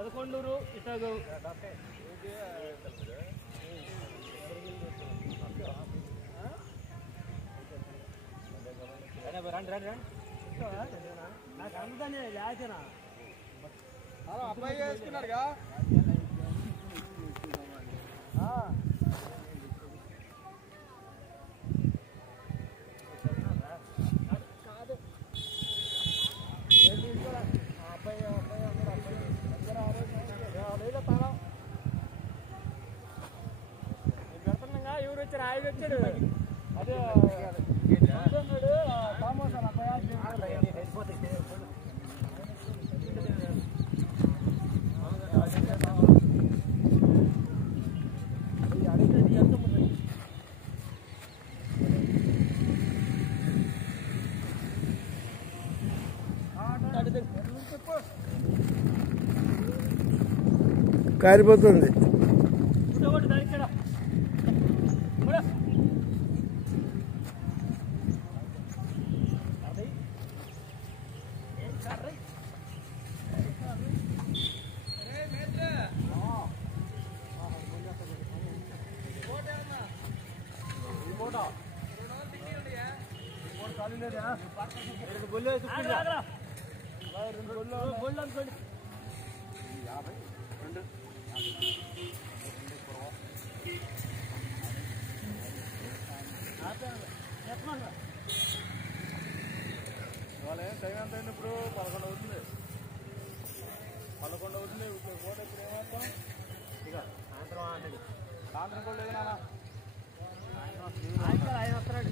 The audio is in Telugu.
11 ఇటగో నాకు అందుకనే లేచనా అబ్బాయి వేసుకున్నారుగా కాదు అబ్బాయి తాళం పెడుతున్నాగా ఎవరు వచ్చారు ఆయన వచ్చాడు అదే థామస్ అని అబ్బాయి కారిపోతుంది. ఇవాళ ఏం టైం ఎంత అయింది ఇప్పుడు 11 అవుతుంది. 11 అవుతుంది. ఇప్పుడు కోట ఇప్పుడు ఏమాత్రం ఇక సాయంత్రం కూడా లేదు నాన్న. ఆయన వస్తున్నాడు.